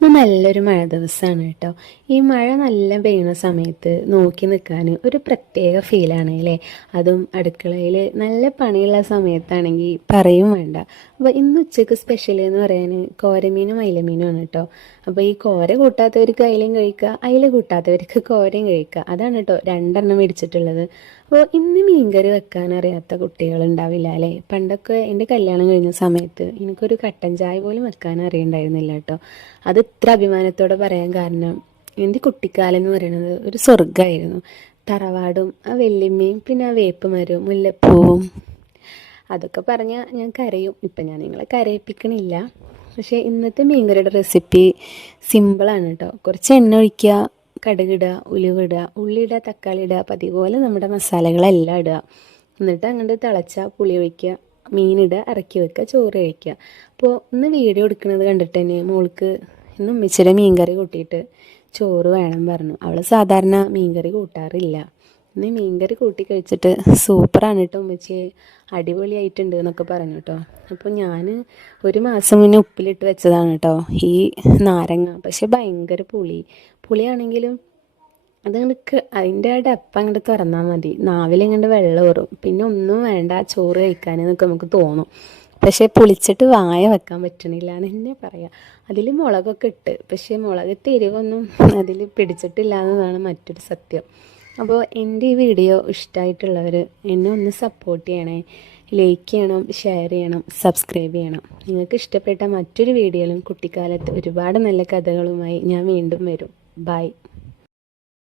ഇന്ന് നല്ലൊരു മഴ ദിവസമാണ് കേട്ടോ. ഈ മഴ നല്ല പെയ്യുന്ന സമയത്ത് നോക്കി നിൽക്കാൻ ഒരു പ്രത്യേക ഫീലാണ് അല്ലേ. അതും അടുക്കളയിൽ നല്ല പണിയുള്ള സമയത്താണെങ്കിൽ പറയും വേണ്ട. അപ്പോൾ ഇന്ന് ഉച്ചയ്ക്ക് സ്പെഷ്യൽ എന്ന് പറയാൻ കോരമീനും അയിലമീനുമാണ് കേട്ടോ. അപ്പോൾ ഈ കോര കൂട്ടാത്തവർക്ക് അയിലയും കഴിക്കുക, അയില കൂട്ടാത്തവർക്ക് കോരയും കഴിക്കുക. അതാണ് കേട്ടോ രണ്ടെണ്ണം മേടിച്ചിട്ടുള്ളത്. അപ്പോൾ ഇന്ന് മീൻകറി വെക്കാൻ അറിയാത്ത കുട്ടികളുണ്ടാവില്ല അല്ലേ. പണ്ടൊക്കെ എൻ്റെ കല്യാണം കഴിഞ്ഞ സമയത്ത് എനിക്കൊരു കട്ടൻ ചായ പോലും വെക്കാൻ അറിയണ്ടായിരുന്നില്ല കേട്ടോ. അത് ഇത്ര അഭിമാനത്തോടെ പറയാൻ കാരണം എൻ്റെ കുട്ടിക്കാലം എന്ന് പറയുന്നത് ഒരു സ്വർഗ്ഗമായിരുന്നു. തറവാടും ആ വെല്ലിമ്മയും പിന്നെ ആ വേപ്പ് മരവും മുല്ലപ്പൂവും അതൊക്കെ പറഞ്ഞാൽ ഞാൻ കരയും. ഇപ്പം ഞാൻ നിങ്ങളെ കരയിപ്പിക്കണില്ല. പക്ഷേ ഇന്നത്തെ മീൻകറിയുടെ റെസിപ്പി സിമ്പിളാണ് കേട്ടോ. കുറച്ച് എണ്ണ ഒഴിക്കുക, കടുകിടുക, ഉലുവിടുക, ഉള്ളിയിടുക, തക്കാളി ഇടുക, പതിവ് പോലെ നമ്മുടെ മസാലകളെല്ലാം ഇടുക. എന്നിട്ട് അങ്ങോട്ട് തിളച്ചാൽ പുളി ഒഴിക്കുക, മീനിടുക, ഇറക്കി വെക്കുക, ചോറ് കഴിക്കുക. അപ്പോൾ ഇന്ന് വീഡിയോ എടുക്കുന്നത് കണ്ടിട്ട് തന്നെ മോൾക്ക് ഇന്ന് ഉമ്മച്ചിയുടെ മീൻകറി കൂട്ടിയിട്ട് ചോറ് വേണം പറഞ്ഞു. അവൾ സാധാരണ മീൻകറി കൂട്ടാറില്ല. ഇന്ന് മീൻകറി കൂട്ടി കഴിച്ചിട്ട് സൂപ്പറാണ് കേട്ടോ ഉമ്മച്ചിയെ, അടിപൊളിയായിട്ടുണ്ട് എന്നൊക്കെ പറഞ്ഞു കേട്ടോ. അപ്പോൾ ഞാൻ ഒരു മാസം മുന്നേ ഉപ്പിലിട്ട് വെച്ചതാണ് കേട്ടോ ഈ നാരങ്ങ. പക്ഷെ ഭയങ്കര പുളിയാണെങ്കിലും അതങ്ങോട്ട് അതിൻ്റെ ആ ഡപ്പ അങ്ങോട്ട് തുറന്നാൽ മതി, നാവിലിങ്ങോട്ട് വെള്ളം ഊറും. പിന്നെ ഒന്നും വേണ്ട ചോറ് കഴിക്കാനെന്നൊക്കെ നമുക്ക് തോന്നും. പക്ഷേ പുളിച്ചിട്ട് വായ വെക്കാൻ പറ്റണില്ല എന്ന് തന്നെ പറയാം. അതിൽ മുളകൊക്കെ ഇട്ട്, പക്ഷേ മുളകത്തെ എരിവൊന്നും അതിൽ പിടിച്ചിട്ടില്ല എന്നതാണ് മറ്റൊരു സത്യം. അപ്പോൾ എൻ്റെ ഈ വീഡിയോ ഇഷ്ടമായിട്ടുള്ളവർ എന്നെ ഒന്ന് സപ്പോർട്ട് ചെയ്യണേ. ലൈക്ക് ചെയ്യണം, ഷെയർ ചെയ്യണം, സബ്സ്ക്രൈബ് ചെയ്യണം. നിങ്ങൾക്ക് ഇഷ്ടപ്പെട്ട മറ്റൊരു വീഡിയോയിലും കുട്ടിക്കാലത്ത് ഒരുപാട് നല്ല കഥകളുമായി ഞാൻ വീണ്ടും വരും. ബൈ.